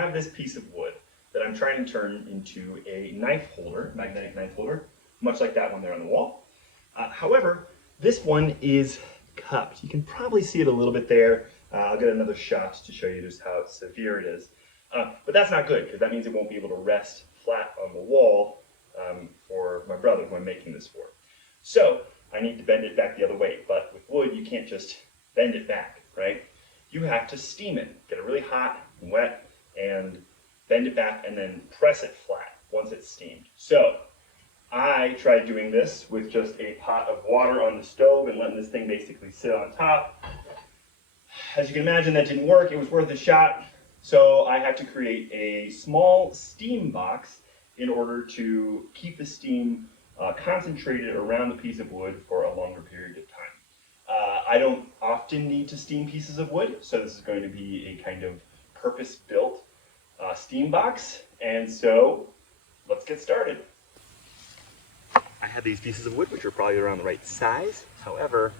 have this piece of wood that I'm trying to turn into a knife holder, magnetic knife holder, much like that one there on the wall. However, this one is cupped. You can probably see it a little bit there. I'll get another shot to show you just how severe it is. But that's not good, because that means it won't be able to rest flat on the wall for my brother who I'm making this for. So I need to bend it back the other way, but with wood you can't just bend it back, right? You have to steam it, get it really hot and wet, and bend it back and then press it flat once it's steamed. So I tried doing this with just a pot of water on the stove and letting this thing basically sit on top. As you can imagine, that didn't work. It was worth a shot. So I had to create a small steam box in order to keep the steam concentrated around the piece of wood for a longer period of time. I don't often need to steam pieces of wood, so this is going to be a kind of purpose-built steam box. And so let's get started. I had these pieces of wood, which are probably around the right size. However,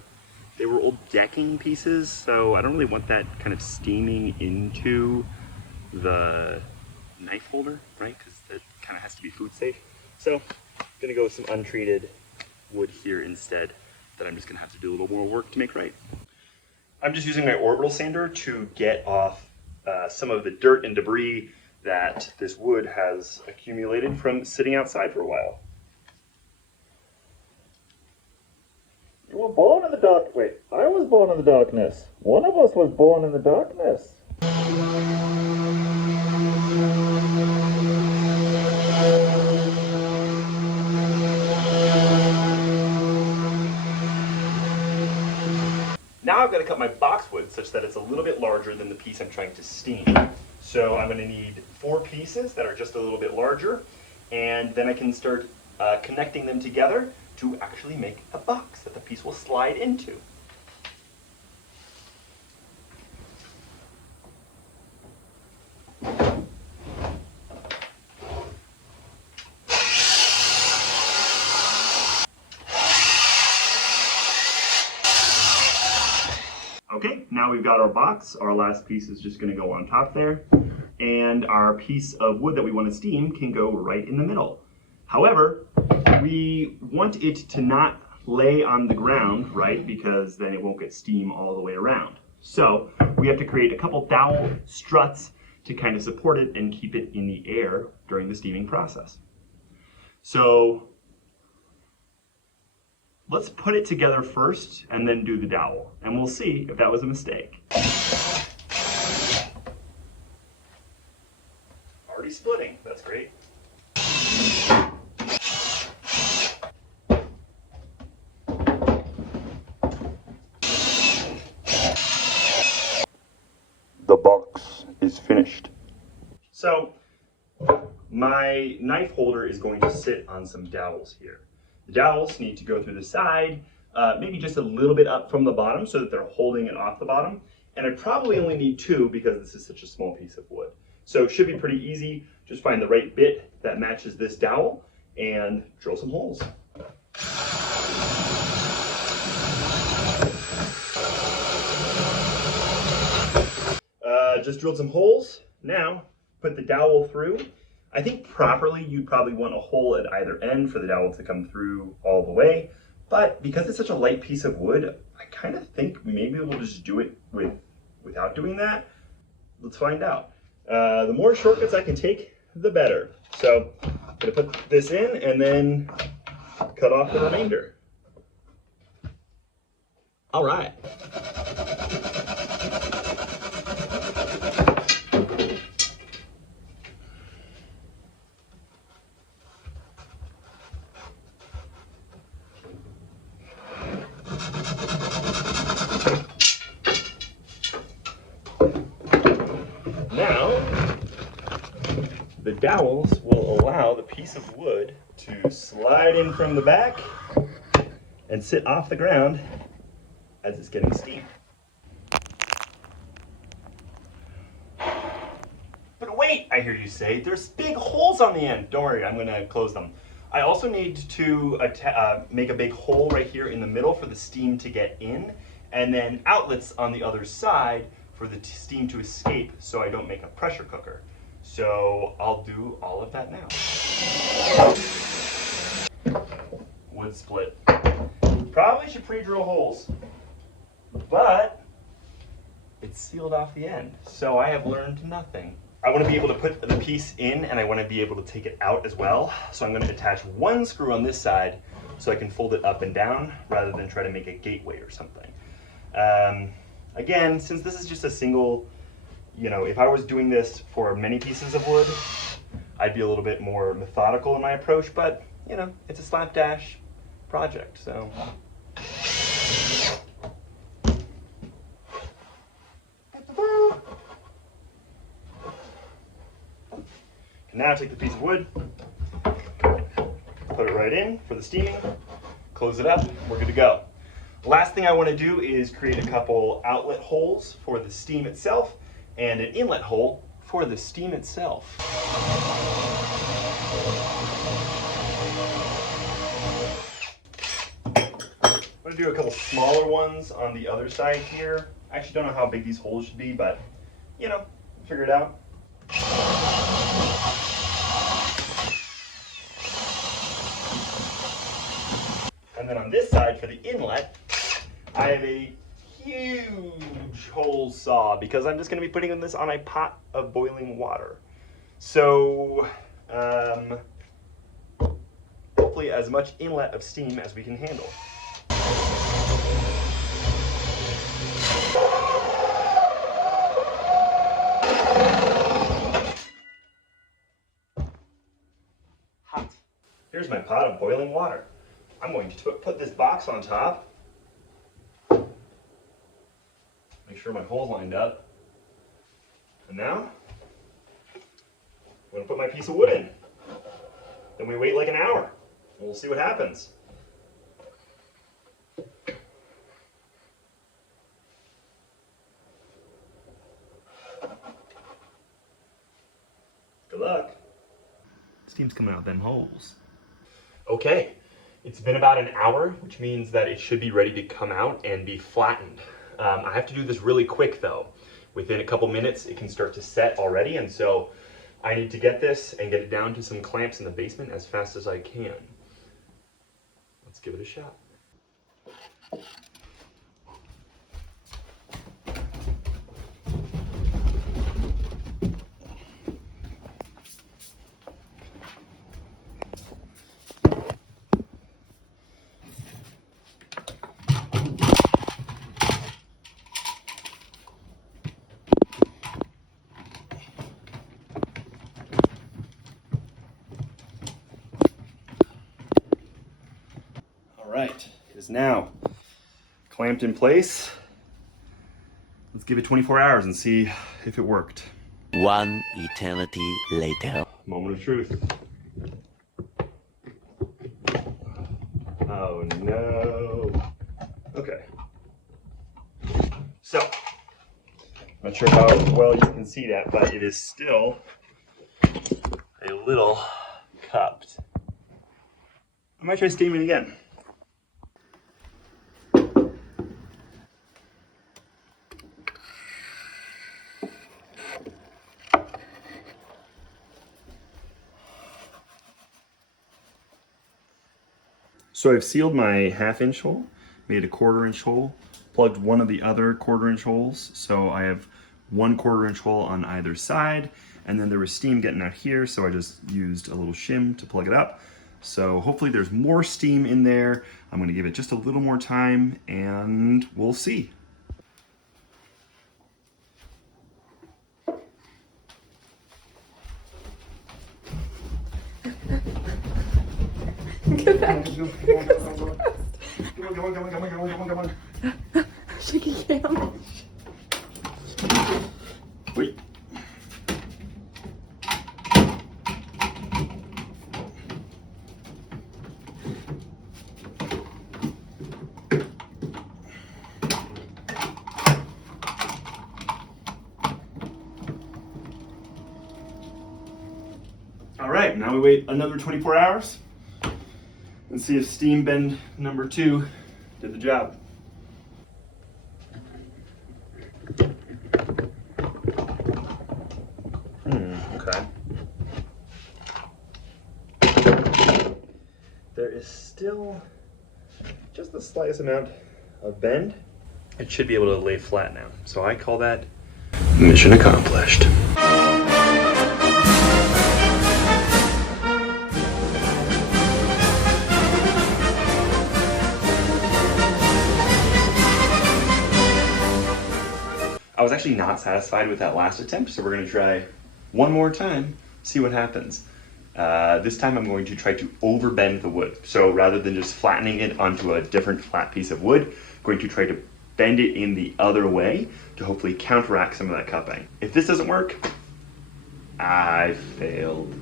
they were old decking pieces, so I don't really want that kind of steaming into the knife holder, right? Because that kind of has to be food safe. So I'm gonna go with some untreated wood here instead that I'm just gonna have to do a little more work to make right. I'm just using my orbital sander to get off some of the dirt and debris that this wood has accumulated from sitting outside for a while. You were born in the dark. Wait, I was born in the darkness. One of us was born in the darkness. Now I've got to cut my boxwood such that it's a little bit larger than the piece I'm trying to steam. So I'm going to need 4 pieces that are just a little bit larger, and then I can start connecting them together to actually make a box that the piece will slide into. Okay, now we've got our box. Our last piece is just going to go on top there, and our piece of wood that we want to steam can go right in the middle. However, we want it to not lay on the ground, right? Because then it won't get steam all the way around. So we have to create a couple dowel struts to kind of support it and keep it in the air during the steaming process. So let's put it together first and then do the dowel, and we'll see if that was a mistake. Already splitting, that's great. The box is finished. So my knife holder is going to sit on some dowels here. The dowels need to go through the side, maybe just a little bit up from the bottom so that they're holding it off the bottom. And I probably only need 2 because this is such a small piece of wood. So it should be pretty easy. Just find the right bit that matches this dowel and drill some holes. Just drilled some holes. Now put the dowel through. I think properly you'd probably want a hole at either end for the dowel to come through all the way. But because it's such a light piece of wood, I kind of think maybe we'll just do it without doing that. Let's find out. The more shortcuts I can take, the better. So I'm gonna put this in and then cut off the remainder. All right. Now, the dowels will allow the piece of wood to slide in from the back and sit off the ground as it's getting steamed. But wait, I hear you say, there's big holes on the end. Don't worry, I'm gonna close them. I also need to make a big hole right here in the middle for the steam to get in, and then outlets on the other side for the steam to escape so I don't make a pressure cooker. So I'll do all of that now. Wood split. Probably should pre-drill holes, but it's sealed off the end, so I have learned nothing. I want to be able to put the piece in, and I want to be able to take it out as well. So I'm going to attach one screw on this side so I can fold it up and down rather than try to make a gateway or something. Again, since this is just a single, if I was doing this for many pieces of wood, I'd be a little bit more methodical in my approach, but it's a slapdash project, so. Can now take the piece of wood, put it right in for the steaming, close it up, we're good to go. Last thing I want to do is create a couple outlet holes for the steam itself and an inlet hole for the steam itself. I'm going to do a couple smaller ones on the other side here. I actually don't know how big these holes should be, but figure it out. And then on this side for the inlet, I have a huge hole saw because I'm just going to be putting this on a pot of boiling water. So hopefully as much inlet of steam as we can handle. Hot. Here's my pot of boiling water. I'm going to put this box on top. Make sure my hole's lined up. And now, I'm going to put my piece of wood in. Then we wait like an hour, and we'll see what happens. Good luck. Steam's coming out them holes. Okay, it's been about an hour, which means that it should be ready to come out and be flattened. I have to do this really quick though. Within a couple minutes, it can start to set already, and so I need to get this and get it down to some clamps in the basement as fast as I can. Let's give it a shot. Right, it is now clamped in place. Let's give it 24 hours and see if it worked. One eternity later. Moment of truth. Oh no. Okay. So, not sure how well you can see that, but it is still a little cupped. I might try steaming again. So I've sealed my 1/2 inch hole, made a 1/4 inch hole, plugged one of the other 1/4 inch holes. So I have 1/4 inch hole on either side, and then there was steam getting out here, so I just used a little shim to plug it up. So hopefully there's more steam in there. I'm gonna give it just a little more time and we'll see. Get back. Come on. Shaky cam. Wait. All right, now we wait another 24 hours and see if steam bend number 2 did the job. Okay. There is still just the slightest amount of bend. It should be able to lay flat now. So I call that mission accomplished. I was actually not satisfied with that last attempt, so we're going to try one more time, see what happens. This time I'm going to try to overbend the wood. So rather than just flattening it onto a different flat piece of wood, I'm going to try to bend it in the other way to hopefully counteract some of that cupping. If this doesn't work, I failed.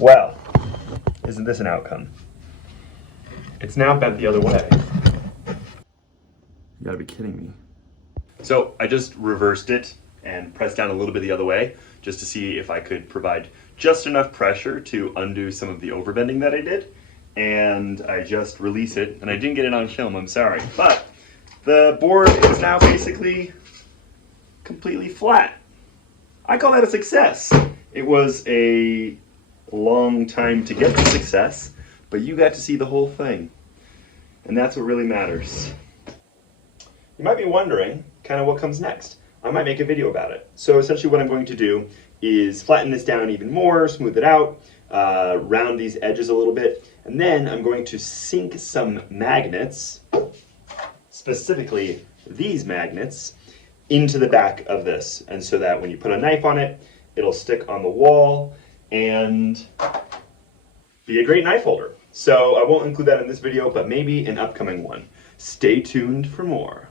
Well, isn't this an outcome? It's now bent the other way. You gotta be kidding me. So I just reversed it and pressed down a little bit the other way just to see if I could provide just enough pressure to undo some of the overbending that I did. And I just release it, and I didn't get it on film, I'm sorry. But the board is now basically completely flat. I call that a success. It was a long time to get to success, but you got to see the whole thing. And that's what really matters. You might be wondering kind of what comes next. I might make a video about it. So essentially what I'm going to do is flatten this down even more, smooth it out, round these edges a little bit, and then I'm going to sink some magnets, specifically these magnets, into the back of this. And so that when you put a knife on it, it'll stick on the wall and be a great knife holder. So I won't include that in this video, but maybe an upcoming one. Stay tuned for more.